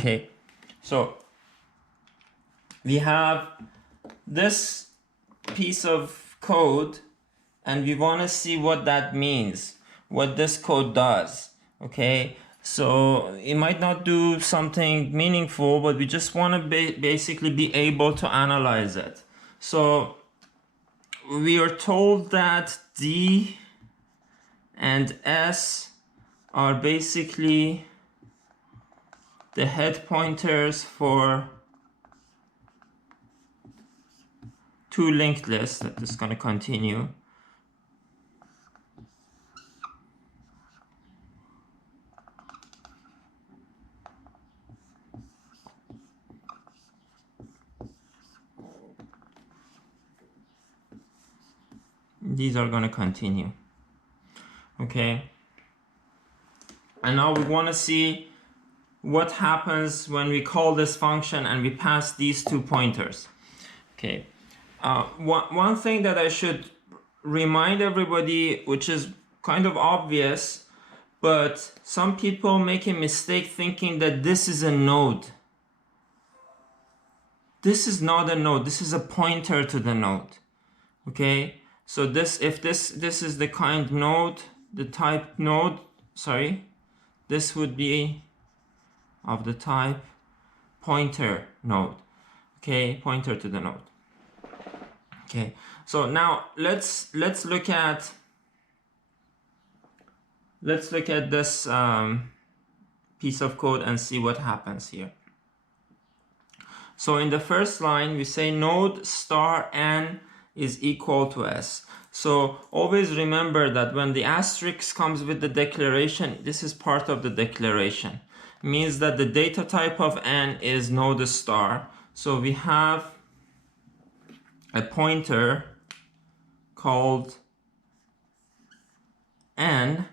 Okay, so we have this piece of code and we want to see what that means, what this code does. Okay, so it might not do something meaningful, but we just want to basically be able to analyze it. So we are told that D and S are basically the head pointers for two linked lists. That is going to continue. These are going to continue. Okay, and now we want to see what happens when we call this function and we pass these two pointers. Okay, one thing that I should remind everybody, which is kind of obvious, but some people make a mistake thinking that this is a node. This is not a node, this is a pointer to the node. Okay, so this is the kind node, the type node, sorry, this would be of the type pointer node. Okay, pointer to the node. Okay, so now let's look at this piece of code and see what happens here. So in the first line we say node star n is equal to s. So always remember that when the asterisk comes with the declaration, this is part of the declaration. It means that the data type of n is node star. So we have a pointer called n,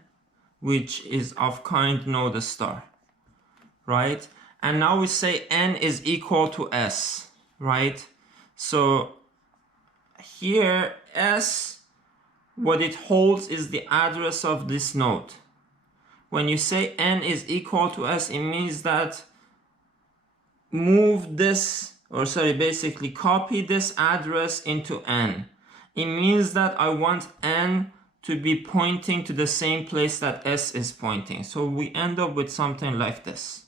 which is of kind node star, right? And now we say n is equal to s, right? So here s, what it holds is the address of this node. When you say n is equal to s, it means that move this, or sorry, basically copy this address into n. It means that I want n to be pointing to the same place that s is pointing. So we end up with something like this.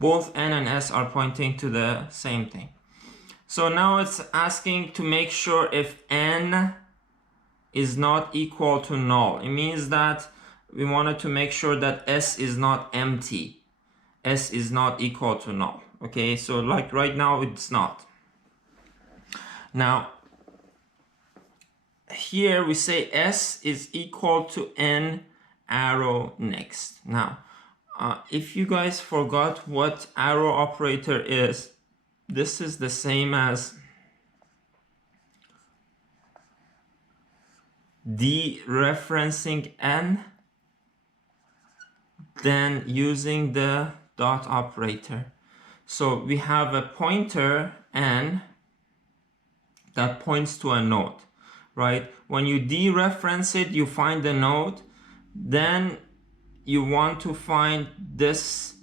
Both n and s are pointing to the same thing. So now it's asking to make sure if n is not equal to null. It means that we wanted to make sure that s is not empty. S is not equal to null. Okay, so like right now it's not. Now here we say s is equal to n arrow next. Now if you guys forgot what arrow operator is, this is the same as dereferencing n, then using the dot operator. So we have a pointer n that points to a node, right? When you dereference it, you find the node, then you want to find this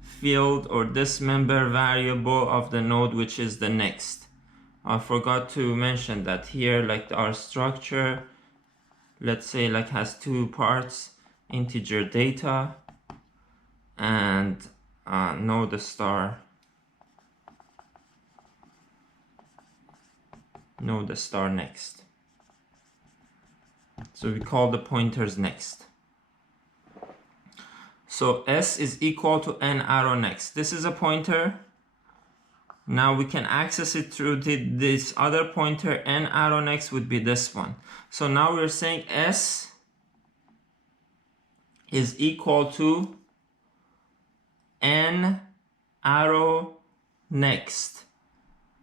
field or this member variable of the node, which is the next. I forgot to mention that here, like our structure, let's say like has two parts, integer data and node star next. So we call the pointers next. So s is equal to n arrow next. This is a pointer. Now we can access it through this other pointer. N arrow next would be this one. So now we're saying s is equal to n arrow next,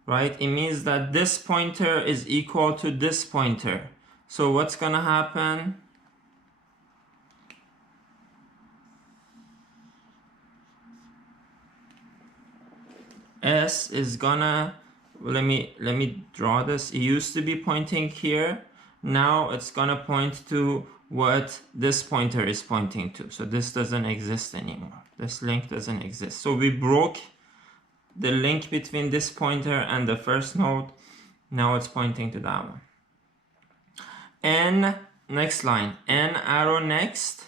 right? It means that this pointer is equal to this pointer. So what's gonna happen? S is gonna, let me draw this. It used to be pointing here. Now it's gonna point to what this pointer is pointing to. So this doesn't exist anymore. This link doesn't exist. So we broke the link between this pointer and the first node. Now it's pointing to that one. N, next line, N arrow next,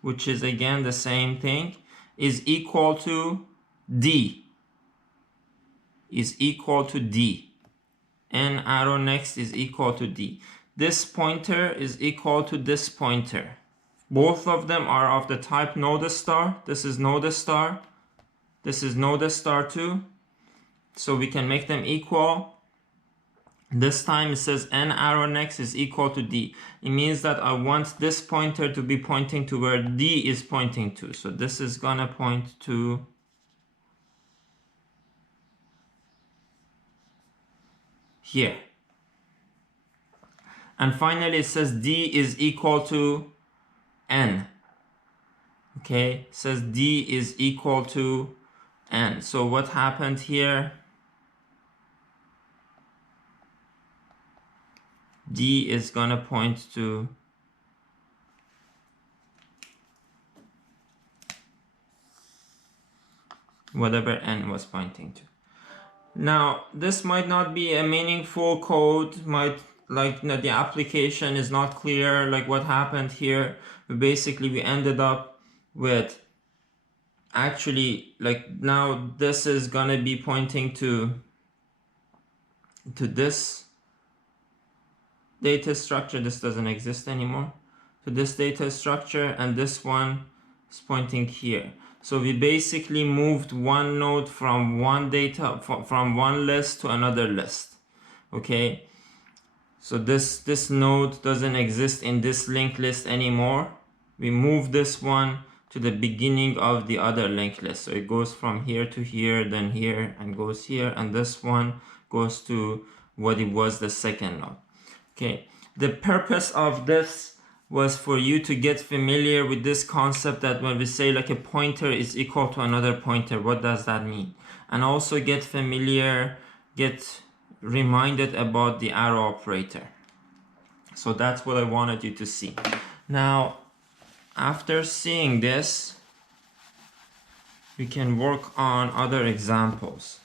which is again the same thing, is equal to D. Is equal to D. N arrow next is equal to D. This pointer is equal to this pointer. Both of them are of the type node star. This is node star. This is node star too. So we can make them equal. This time it says N arrow next is equal to D. It means that I want this pointer to be pointing to where D is pointing to. So this is gonna point to here. And finally it says D is equal to N. Okay, it says D is equal to N. So what happened here? D is gonna point to whatever N was pointing to. Now, this might not be a meaningful code, might like the application is not clear, like what happened here. But basically we ended up with actually like now this is gonna be pointing to this data structure. This doesn't exist anymore. So this data structure, and this one is pointing here. So we basically moved one node from one data from one list to another list. Okay, so this node doesn't exist in this linked list anymore. We move this one to the beginning of the other linked list. So it goes from here to here, then here, and goes here, and this one goes to what it was the second node. Okay, the purpose of this was for you to get familiar with this concept that when we say like a pointer is equal to another pointer, what does that mean? And also get familiar, get reminded about the arrow operator. So that's what I wanted you to see. Now, after seeing this, we can work on other examples.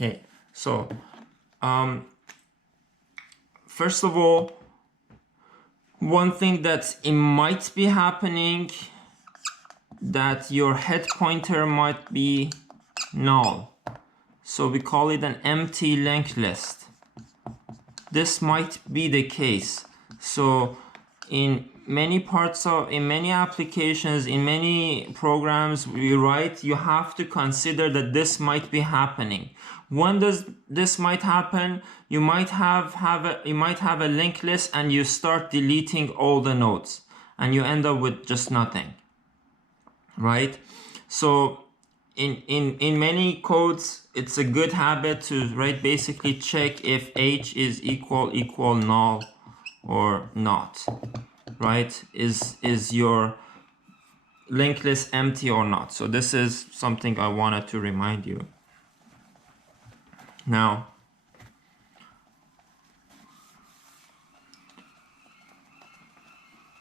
Okay, so first of all, one thing that it might be happening, that your head pointer might be null. So we call it an empty linked list. This might be the case. So in many applications, in many programs we write, you have to consider that this might be happening. When does this might happen? You might have a linked list and you start deleting all the nodes and you end up with just nothing, right? So in many codes, it's a good habit to basically check if H is equal null or not, right? Is your linked list empty or not? So this is something I wanted to remind you. Now,